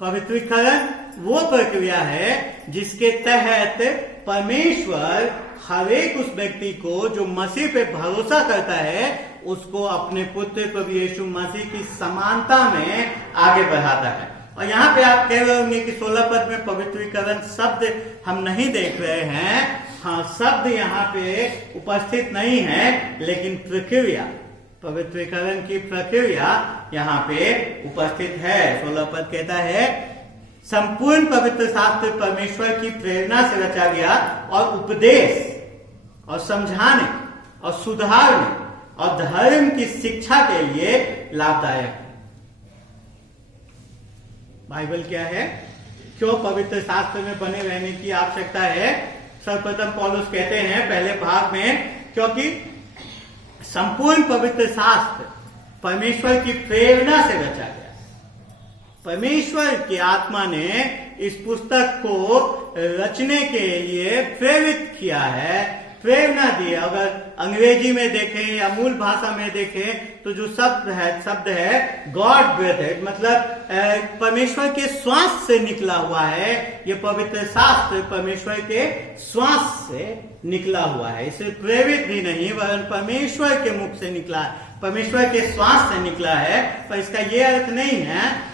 पवित्रीकरण वो प्रक्रिया है जिसके तहत परमेश्वर हर एक उस व्यक्ति को जो मसीह पे भरोसा करता है, उसको अपने पुत्र प्रभु यीशु मसीह की समानता में आगे बढ़ाता है। और यहाँ पे आप कह रहे होंगे कि 16 पद में पवित्रीकरण शब्द हम नहीं देख रहे हैं। हाँ, शब्द यहाँ पे उपस्थित नहीं है, लेकिन प्रक्रिया, पवित्रीकरण की प्रक्रिया यहाँ पे उपस्थित है। 16 पद कहता है, संपूर्ण पवित्र शास्त्र परमेश्वर की प्रेरणा से रचा गया और उपदेश और समझाने और सुधारने और धर्म की शिक्षा के लिए लाभदायक है। बाइबल क्या है? क्यों पवित्र शास्त्र में बने रहने की आवश्यकता है? सर्वप्रथम पौलुस कहते हैं पहले भाग में, क्योंकि संपूर्ण पवित्र शास्त्र परमेश्वर की प्रेरणा से रचा गया। परमेश्वर की आत्मा ने इस पुस्तक को रचने के लिए प्रेरित किया है, प्रेरणा दी है। अगर अंग्रेजी में देखें या मूल भाषा में देखें तो जो शब्द है गॉड ब्रेथ, मतलब परमेश्वर के श्वास से निकला हुआ है। ये पवित्र शास्त्र परमेश्वर के श्वास से निकला हुआ है, इसे प्रेरित भी नहीं वरन परमेश्वर के मुख से निकला, परमेश्वर के श्वास से निकला है। पर इसका ये अर्थ नहीं है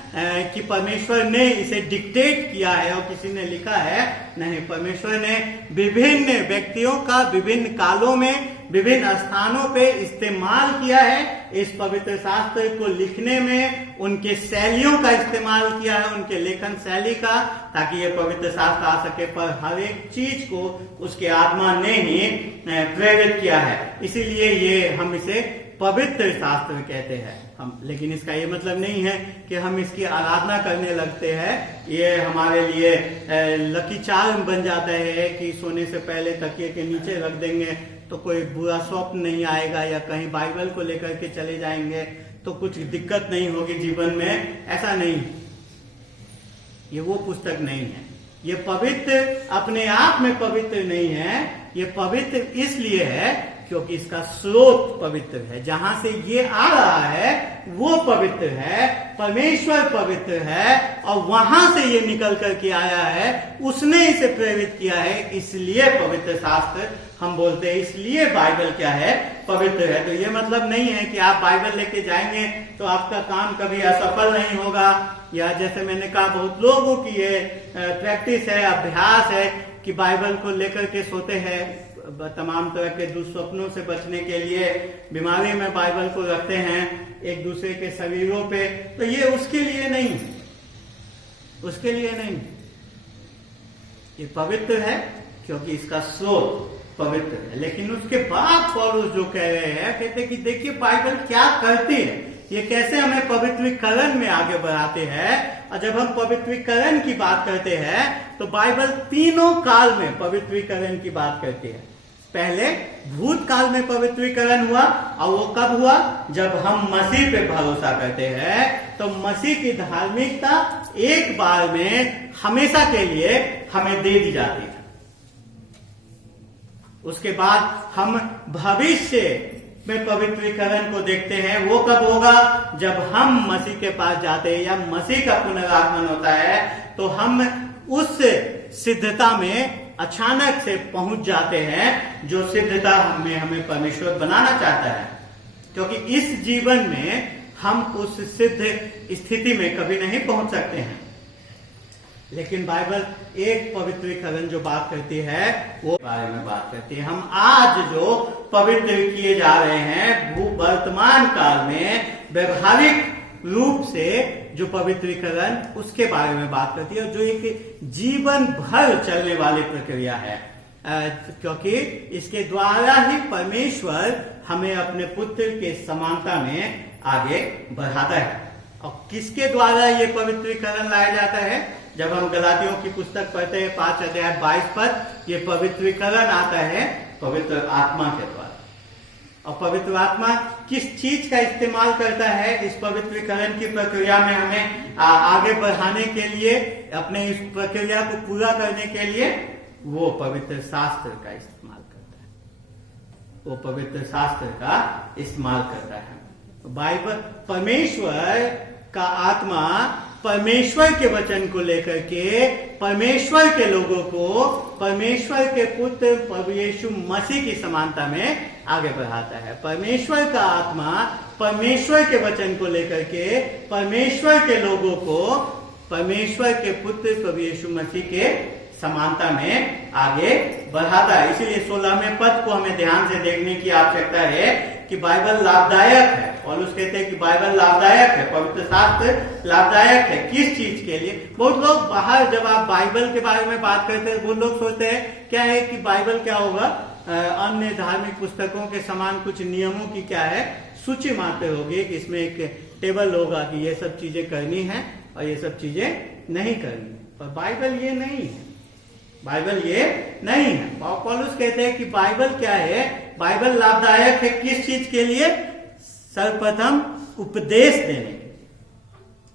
कि परमेश्वर ने इसे डिक्टेट किया है और किसी ने लिखा है, नहीं। परमेश्वर ने विभिन्न व्यक्तियों का विभिन्न कालों में विभिन्न स्थानों पे इस्तेमाल किया है इस पवित्र शास्त्र को लिखने में, उनके शैलियों का इस्तेमाल किया है, उनके लेखन शैली का, ताकि ये पवित्र शास्त्र आ सके। पर हर एक चीज को उसके आत्मा ने ही प्रेरित किया है, इसीलिए ये हम इसे पवित्र शास्त्र कहते हैं हम। लेकिन इसका ये मतलब नहीं है कि हम इसकी आराधना करने लगते हैं। ये हमारे लिए लकी चार्म बन जाता है कि सोने से पहले तकिए के नीचे रख देंगे तो कोई बुरा स्वप्न नहीं आएगा, या कहीं बाइबल को लेकर के चले जाएंगे तो कुछ दिक्कत नहीं होगी जीवन में। ऐसा नहीं, ये वो पुस्तक नहीं है। ये पवित्र अपने आप में पवित्र नहीं है, ये पवित्र इसलिए है क्योंकि इसका स्रोत पवित्र है। जहां से ये आ रहा है वो पवित्र है, परमेश्वर पवित्र है, और वहां से ये निकल करके आया है, उसने इसे प्रेरित किया है, इसलिए पवित्र शास्त्र हम बोलते हैं। इसलिए बाइबल क्या है? पवित्र है। तो ये मतलब नहीं है कि आप बाइबल लेके जाएंगे तो आपका काम कभी असफल नहीं होगा, या जैसे मैंने कहा बहुत लोगों की ये प्रैक्टिस है, अभ्यास है कि बाइबल को लेकर के सोते हैं तमाम तरह के दुस्वप्नों से बचने के लिए, बीमारी में बाइबल को रखते हैं एक दूसरे के शरीरों पे। तो ये उसके लिए नहीं, उसके लिए नहीं। ये पवित्र है क्योंकि इसका स्रोत पवित्र है। लेकिन उसके बाद पौलुस जो कह रहे हैं, कहते हैं कि देखिए बाइबल क्या करती है, ये कैसे हमें पवित्रीकरण में आगे बढ़ाते हैं। और जब हम पवित्रीकरण की बात करते हैं तो बाइबल तीनों काल में पवित्रीकरण की बात करती है। पहले भूतकाल में पवित्रीकरण हुआ, और वो कब हुआ? जब हम मसीह पे भरोसा करते हैं। तो मसीह की धार्मिकता एक बार में हमेशा के लिए हमें दे दी जाती है। उसके बाद हम भविष्य में पवित्रीकरण को देखते हैं। वो कब होगा? जब हम मसीह के पास जाते हैं या मसीह का पुनरागमन होता है, तो हम उस सिद्धता में अचानक से पहुंच जाते हैं जो सिद्धता हमें परमेश्वर बनाना चाहता है। क्योंकि इस जीवन में हम उस सिद्ध स्थिति में कभी नहीं पहुंच सकते हैं। लेकिन बाइबल एक पवित्रीकरण जो बात करती है वो बारे में बात करती है। हम आज जो पवित्र किए जा रहे हैं वर्तमान काल में व्यवहारिक रूप से जो पवित्रीकरण, उसके बारे में बात करती है, जो एक जीवन भर चलने वाली प्रक्रिया है। क्योंकि इसके द्वारा ही परमेश्वर हमें अपने पुत्र के समानता में आगे बढ़ाता है। और किसके द्वारा ये पवित्रीकरण लाया जाता है? जब हम गलातियों की पुस्तक पढ़ते हैं 5 अध्याय 22 पद, ये पवित्रीकरण आता है पवित्र आत्मा के द्वारा। और पवित्र आत्मा किस चीज का इस्तेमाल करता है इस पवित्रीकरण की प्रक्रिया में हमें आगे बढ़ाने के लिए, अपने इस प्रक्रिया को पूरा करने के लिए? वो पवित्र शास्त्र का इस्तेमाल करता है, वो पवित्र शास्त्र का इस्तेमाल करता है। बाइबल, परमेश्वर का आत्मा परमेश्वर के वचन को लेकर के परमेश्वर के लोगों को परमेश्वर के पुत्र प्रभु यीशु मसीह की समानता में आगे बढ़ाता है। परमेश्वर का आत्मा परमेश्वर के वचन को लेकर के परमेश्वर के लोगों को परमेश्वर के पुत्र प्रभु यीशु मसीह के समानता में आगे बढ़ाता है। इसीलिए 16वें पद को हमें ध्यान से देखने की आवश्यकता है कि बाइबल लाभदायक है। पौलुस कहते हैं कि बाइबल लाभदायक है, पवित्र शास्त्र लाभदायक है। किस चीज के लिए? बहुत लोग बाहर जब आप बाइबल के बारे में बात करते हैं वो लोग सोचते हैं क्या है कि बाइबल क्या होगा, अन्य धार्मिक पुस्तकों के समान कुछ नियमों की क्या है सूची मात्र होगी, कि इसमें एक टेबल होगा कि ये सब चीजें करनी है और ये सब चीजें नहीं करनी। पर बाइबल ये नहीं है, बाइबल ये नहीं है। पौलुस कहते हैं कि बाइबल क्या है, बाइबल लाभदायक है किस चीज के लिए? सर्वप्रथम उपदेश देने के लिए,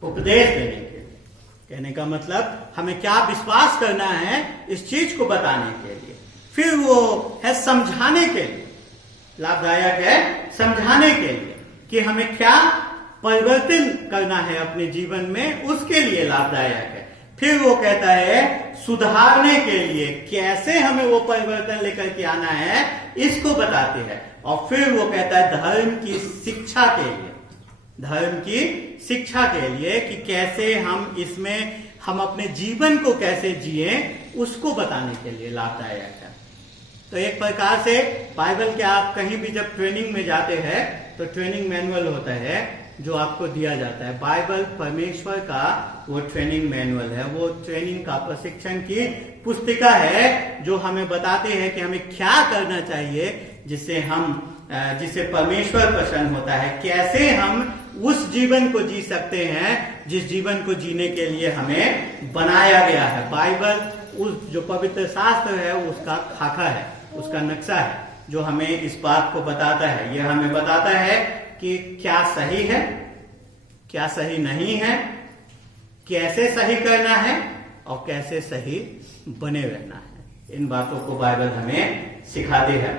उपदेश देने के लिए। कहने का मतलब हमें क्या विश्वास करना है इस चीज को बताने के लिए। फिर वो है समझाने के लिए, लाभदायक है समझाने के लिए कि हमें क्या परिवर्तन करना है अपने जीवन में, उसके लिए लाभदायक है। फिर वो कहता है सुधारने के लिए, कैसे हमें वो परिवर्तन लेकर के आना है इसको बताते हैं। और फिर वो कहता है धर्म की शिक्षा के लिए, धर्म की शिक्षा के लिए कि कैसे हम इसमें हम अपने जीवन को कैसे जिए उसको बताने के लिए लाभदायक है। तो एक प्रकार से बाइबल के आप कहीं भी जब ट्रेनिंग में जाते हैं तो ट्रेनिंग मैनुअल होता है जो आपको दिया जाता है। बाइबल परमेश्वर का वो ट्रेनिंग मैनुअल है, वो ट्रेनिंग का प्रशिक्षण की पुस्तिका है जो हमें बताते हैं कि हमें क्या करना चाहिए जिससे परमेश्वर प्रसन्न होता है, कैसे हम उस जीवन को जी सकते हैं जिस जीवन को जीने के लिए हमें बनाया गया है। बाइबल उस जो पवित्र शास्त्र है उसका खाका है, उसका नक्शा है जो हमें इस बात को बताता है। यह हमें बताता है कि क्या सही है, क्या सही नहीं है, कैसे सही करना है और कैसे सही बने रहना है। इन बातों को बाइबल हमें सिखाती है।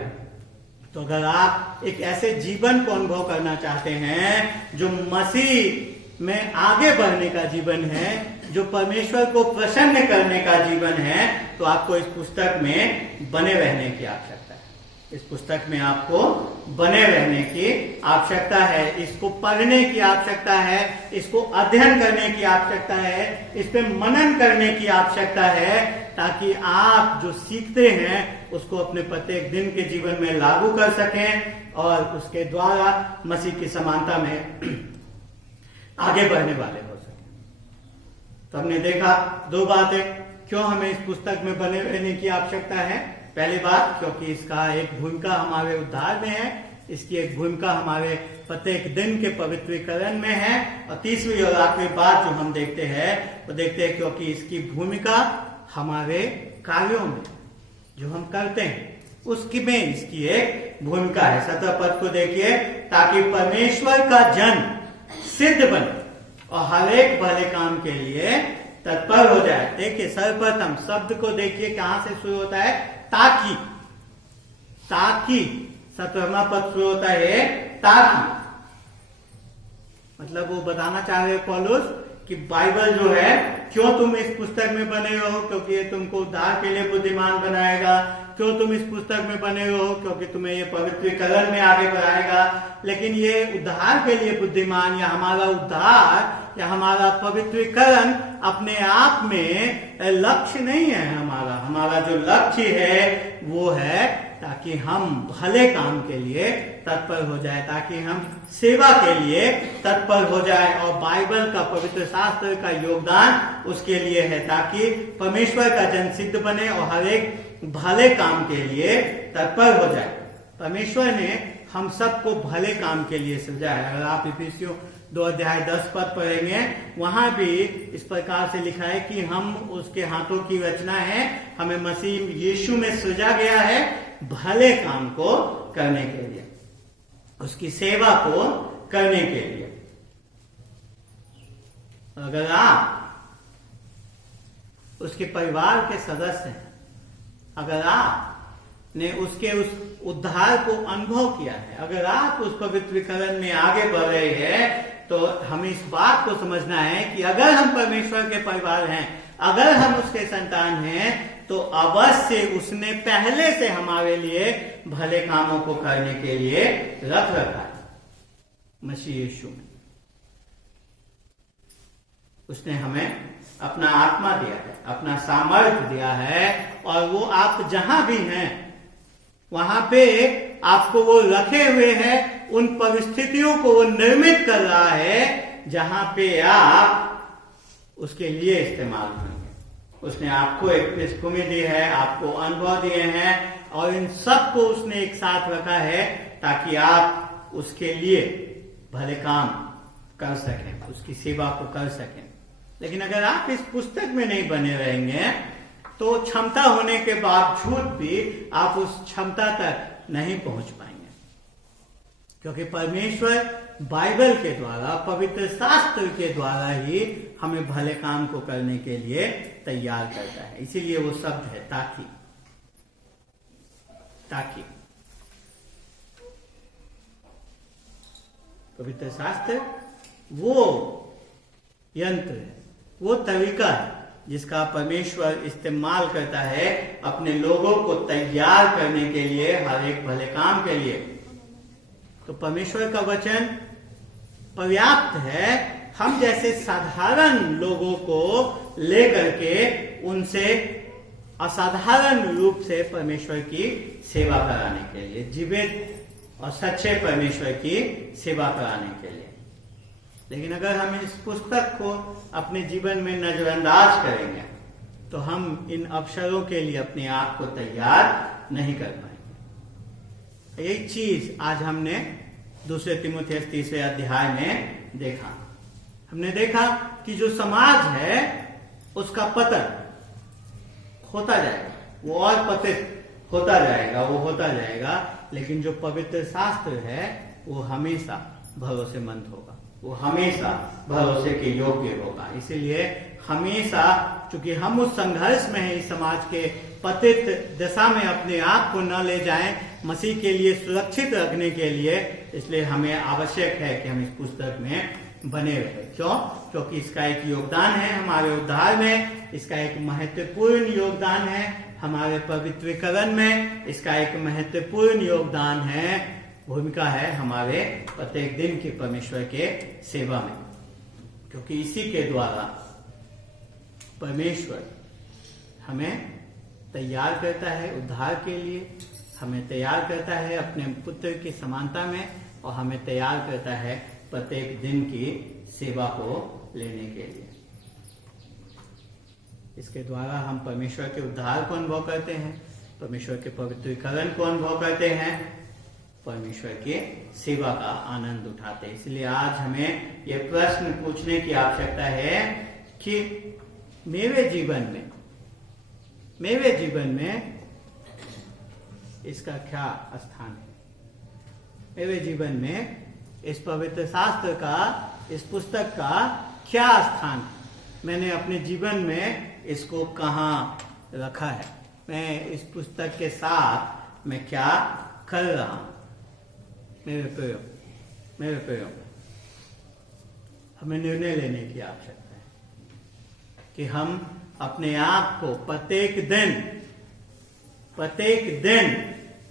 तो अगर आप एक ऐसे जीवन को अनुभव करना चाहते हैं जो मसीह में आगे बढ़ने का जीवन है, जो परमेश्वर को प्रसन्न करने का जीवन है, तो आपको इस पुस्तक में बने रहने की आवश्यकता है। इस पुस्तक में आपको बने रहने की आवश्यकता है, इसको पढ़ने की आवश्यकता है, इसको अध्ययन करने की आवश्यकता है, इस पे मनन करने की आवश्यकता है, ताकि आप जो सीखते हैं उसको अपने प्रत्येक दिन के जीवन में लागू कर सकें और उसके द्वारा मसीह की समानता में आगे बढ़ने वाले हो सके। तो हमने देखा दो बातें, क्यों हमें इस पुस्तक में बने रहने की आवश्यकता है। पहली बात, क्योंकि इसका एक भूमिका हमारे उद्धार में है, इसकी एक भूमिका हमारे प्रत्येक दिन के पवित्रीकरण में है। और तीसरी और आखिरी बात जो हम देखते हैं वो देखते हैं क्योंकि इसकी भूमिका हमारे कार्यों में जो हम करते हैं उसकी में इसकी एक भूमिका है। 17 पद को देखिए, ताकि परमेश्वर का जन सिद्ध बने और हर एक भले काम के लिए तत्पर हो जाए। देखिए सर्वप्रथम शब्द को देखिए कहां से शुरू होता है, ताकि। ताकि 17वां पद शुरू होता है ताकि, मतलब वो बताना चाह रहे पौलुस कि बाइबल जो है, क्यों तुम इस पुस्तक में बने हो, क्योंकि ये तुमको उद्धार के लिए बुद्धिमान बनाएगा। क्यों तुम इस पुस्तक में बने हो, क्योंकि तुम्हें ये पवित्रीकरण में आगे बढ़ाएगा। लेकिन ये उद्धार के लिए बुद्धिमान या हमारा उद्धार या हमारा पवित्रीकरण अपने आप में लक्ष्य नहीं है। हमारा जो लक्ष्य है वो है ताकि हम भले काम के लिए तत्पर हो जाए, ताकि हम सेवा के लिए तत्पर हो जाए। और बाइबल का पवित्र शास्त्र का योगदान उसके लिए है ताकि परमेश्वर का जन सिद्ध बने और हर एक भले काम के लिए तत्पर हो जाए। परमेश्वर ने हम सबको भले काम के लिए सृजा है। अगर आप इफिसियों 2:10 पद पढ़ेंगे, वहां भी इस प्रकार से लिखा है कि हम उसके हाथों की रचना है, हमें मसीह यीशु में सृजा गया है भले काम को करने के लिए, उसकी सेवा को करने के लिए। अगर आप उसके परिवार के सदस्य हैं, अगर आपने उसके उस उद्धार को अनुभव किया है, अगर आप उस पवित्रीकरण में आगे बढ़ रहे हैं, तो हमें इस बात को समझना है कि अगर हम परमेश्वर के परिवार हैं, अगर हम उसके संतान हैं, तो अवश्य उसने पहले से हमारे लिए भले कामों को करने के लिए रख रखा है। मसीह यीशु में उसने हमें अपना आत्मा दिया है, अपना सामर्थ्य दिया है, और वो आप जहां भी हैं वहां पे आपको वो रखे हुए हैं, उन परिस्थितियों को वो निर्मित कर रहा है जहां पे आप उसके लिए इस्तेमाल करेंगे। उसने आपको एक पृष्ठभूमि दी है, आपको अनुभव दिए हैं, और इन सब को उसने एक साथ रखा है ताकि आप उसके लिए भले काम कर सकें, उसकी सेवा को कर सकें। लेकिन अगर आप इस पुस्तक में नहीं बने रहेंगे तो क्षमता होने के बावजूद भी आप उस क्षमता तक नहीं पहुंच पाएंगे, क्योंकि परमेश्वर बाइबल के द्वारा, पवित्र शास्त्र के द्वारा ही हमें भले काम को करने के लिए तैयार करता है। इसीलिए वो शब्द है ताकि। ताकि पवित्र शास्त्र वो यंत्र है, वो तरीका है जिसका परमेश्वर इस्तेमाल करता है अपने लोगों को तैयार करने के लिए, हर एक भले काम के लिए। तो परमेश्वर का वचन पर्याप्त है हम जैसे साधारण लोगों को लेकर के उनसे असाधारण रूप से परमेश्वर की सेवा कराने के लिए, जीवित और सच्चे परमेश्वर की सेवा कराने के लिए। लेकिन अगर हम इस पुस्तक को अपने जीवन में नजरअंदाज करेंगे तो हम इन अवसरों के लिए अपने आप को तैयार नहीं कर पाएंगे। यही चीज आज हमने दूसरे तीमुथियुस 3 अध्याय में देखा। हमने देखा कि जो समाज है उसका पतन होता जाएगा, वो और पतित होता जाएगा, वो होता जाएगा, लेकिन जो पवित्र शास्त्र है वो हमेशा भरोसेमंद होगा, वो हमेशा भरोसे के योग्य होगा। इसीलिए हमेशा, चूंकि हम उस संघर्ष में हैं, इस समाज के पतित दशा में अपने आप को न ले जाएं, मसीह के लिए सुरक्षित रखने के लिए, इसलिए हमें आवश्यक है कि हम इस पुस्तक में बने रहे। क्यों? क्योंकि इसका एक योगदान है हमारे उद्धार में, इसका एक महत्वपूर्ण योगदान है हमारे पवित्रीकरण में, इसका एक महत्वपूर्ण योगदान है, भूमिका है हमारे प्रत्येक दिन की परमेश्वर के सेवा में। क्योंकि इसी के द्वारा परमेश्वर हमें तैयार करता है उद्धार के लिए, हमें तैयार करता है अपने पुत्र की समानता में, और हमें तैयार करता है प्रत्येक दिन की सेवा को लेने के लिए। इसके द्वारा हम परमेश्वर के उद्धार को अनुभव करते हैं, परमेश्वर के पवित्रीकरण को अनुभव करते हैं, परमेश्वर के सेवा का आनंद उठाते हैं। इसलिए आज हमें यह प्रश्न पूछने की आवश्यकता है कि मेरे जीवन में इसका क्या स्थान है? मेरे जीवन में इस पवित्र शास्त्र का, इस पुस्तक का क्या स्थान है? मैंने अपने जीवन में इसको कहाँ रखा है? मैं इस पुस्तक के साथ मैं क्या कर रहा हूं? मेरे प्रियो, हमें निर्णय लेने की आवश्यकता है कि हम अपने आप को प्रत्येक दिन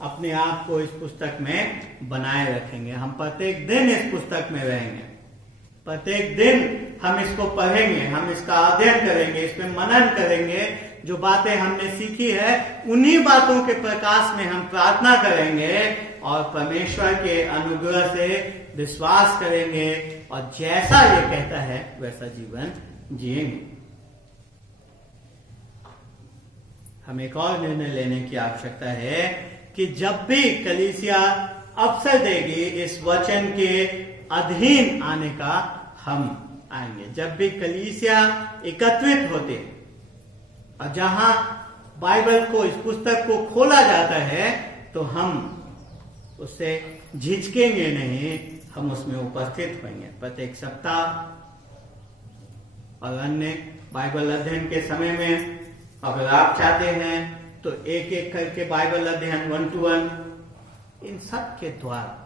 अपने आप को इस पुस्तक में बनाए रखेंगे। हम प्रत्येक दिन इस पुस्तक में रहेंगे, प्रत्येक दिन हम इसको पढ़ेंगे, हम इसका अध्ययन करेंगे, इस पे मनन करेंगे। जो बातें हमने सीखी है उन्हीं बातों के प्रकाश में हम प्रार्थना करेंगे और परमेश्वर के अनुग्रह से विश्वास करेंगे, और जैसा ये कहता है वैसा जीवन जिएंगे। हमें एक और निर्णय लेने की आवश्यकता है कि जब भी कलीसिया अवसर देगी इस वचन के अधीन आने का, हम आएंगे। जब भी कलीसिया एकत्रित होते और जहां बाइबल को, इस पुस्तक को खोला जाता है, तो हम उससे झिझकेंगे नहीं, हम उसमें उपस्थित होंगे प्रत्येक सप्ताह और अन्य बाइबल अध्ययन के समय में। अगर आप चाहते हैं तो एक एक करके बाइबल अध्ययन 1 to 1, इन सब के द्वारा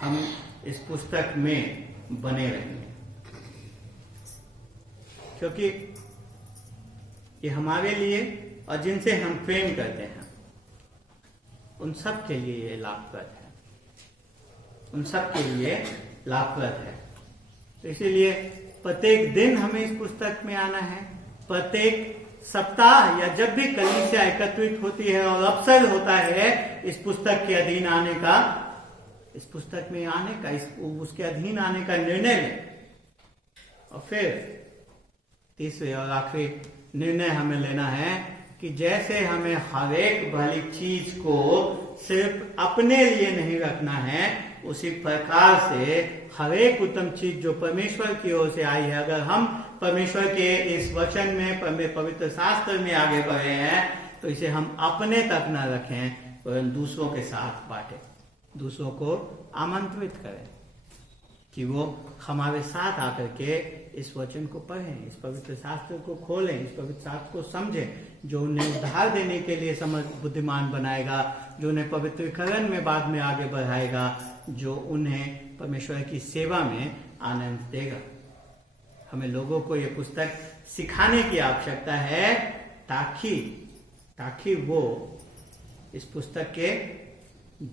हम इस पुस्तक में बने रहेंगे, क्योंकि ये हमारे लिए और जिनसे हम प्रेम करते हैं उन सब के लिए ये लाभप्रद है, उन सब के लिए लाभप्रद है। तो इसीलिए प्रत्येक दिन हमें इस पुस्तक में आना है, प्रत्येक सप्ताह या जब भी कलीसिया एकत्रित होती है और अवसर होता है इस पुस्तक के अधीन आने का, इस पुस्तक में आने का, उसके अधीन आने का निर्णय लें। और फिर तीसरे और आखिरी निर्णय हमें लेना है कि जैसे हमें हर एक भली चीज को सिर्फ अपने लिए नहीं रखना है, उसी प्रकार से हर एक उत्तम चीज जो परमेश्वर की ओर से आई है, अगर हम परमेश्वर के इस वचन में, पवित्र शास्त्र में आगे बढ़े हैं, तो इसे हम अपने तक न रखें, परंतु दूसरों के साथ बांटें, दूसरों को आमंत्रित करें कि वो हमारे साथ आकर के इस वचन को पढ़ें, इस पवित्र शास्त्र को खोलें, इस पवित्र शास्त्र को समझें, जो उन्हें उद्धार देने के लिए समझ बुद्धिमान बनाएगा, जो उन्हें पवित्रीकरण में बाद में आगे बढ़ाएगा, जो उन्हें परमेश्वर की सेवा में आनंद देगा। हमें लोगों को ये पुस्तक सिखाने की आवश्यकता है ताकि वो इस पुस्तक के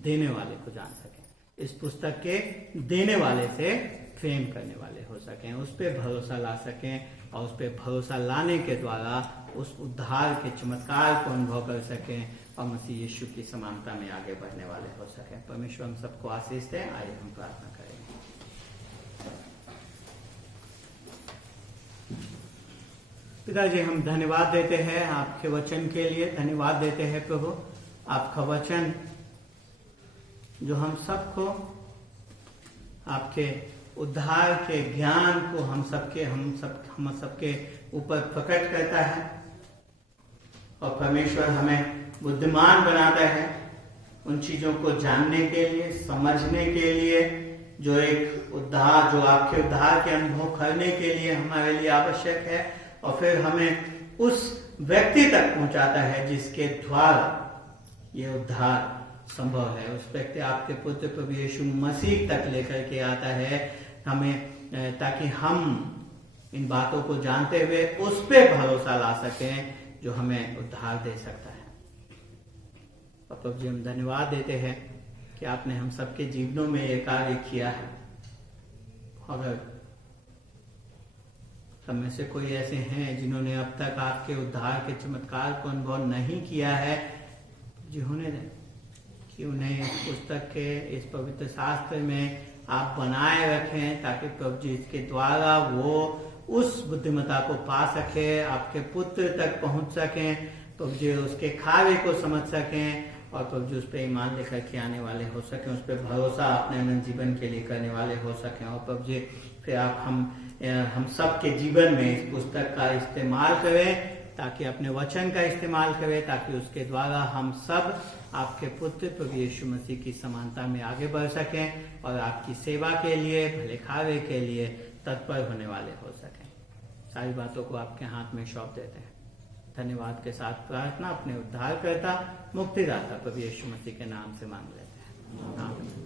देने वाले को जान सकें, इस पुस्तक के देने वाले से प्रेम करने वाले हो सकें, उस पर भरोसा ला सकें, और उस पर भरोसा लाने के द्वारा उस उद्धार के चमत्कार को अनुभव कर सकें और मसीह यीशु की समानता में आगे बढ़ने वाले हो सकें। परमेश्वर हम सबको आशीष दें। आइए हम प्रार्थना करेंगे। पिताजी, हम धन्यवाद देते हैं आपके वचन के लिए, धन्यवाद देते हैं प्रभु, आपका वचन जो हम आपके उद्धार के ज्ञान को हम सबके ऊपर प्रकट करता है, और परमेश्वर हमें बुद्धिमान बनाता है उन चीजों को जानने के लिए, समझने के लिए, जो एक उद्धार, जो आपके उद्धार के अनुभव करने के लिए हमारे लिए आवश्यक है, और फिर हमें उस व्यक्ति तक पहुंचाता है जिसके द्वारा ये उद्धार संभव है। उस व्यक्ति आपके पुत्र प्रभु यीशु मसीह तक लेकर के आता है हमें, ताकि हम इन बातों को जानते हुए उस पे भरोसा ला सकें जो हमें उद्धार दे सकता है। और प्रभु जी, हम धन्यवाद देते हैं कि आपने हम सबके जीवनों में ये कार्य किया है। अगर हम में से कोई ऐसे हैं जिन्होंने अब तक आपके उद्धार के चमत्कार को अनुभव नहीं किया है, जी होने दें कि उन्हें इस पुस्तक के, इस पवित्र शास्त्र में आप बनाए रखें, ताकि प्रभु जी इसके द्वारा वो उस बुद्धिमत्ता को पा सके, आपके पुत्र तक पहुंच सकें, प्रभु जी उसके कार्य को समझ सकें, और प्रभु जी उस पर ईमान लेकर के आने वाले हो सकें, उस पर भरोसा अपने अनंत जीवन के लिए करने वाले हो सकें। और प्रभु जी फिर आप हम सब के जीवन में इस पुस्तक का इस्तेमाल करें, ताकि अपने वचन का इस्तेमाल करें, ताकि उसके द्वारा हम सब आपके पुत्र प्रभु यीशु मसीह की समानता में आगे बढ़ सकें और आपकी सेवा के लिए, भले कार्य के लिए तत्पर होने वाले हो सकें। सारी बातों को आपके हाथ में सौंप देते हैं। धन्यवाद के साथ प्रार्थना अपने उद्धारकर्ता, मुक्तिदाता प्रभु यीशु मसीह के नाम से मांग लेते हैं। आमीन।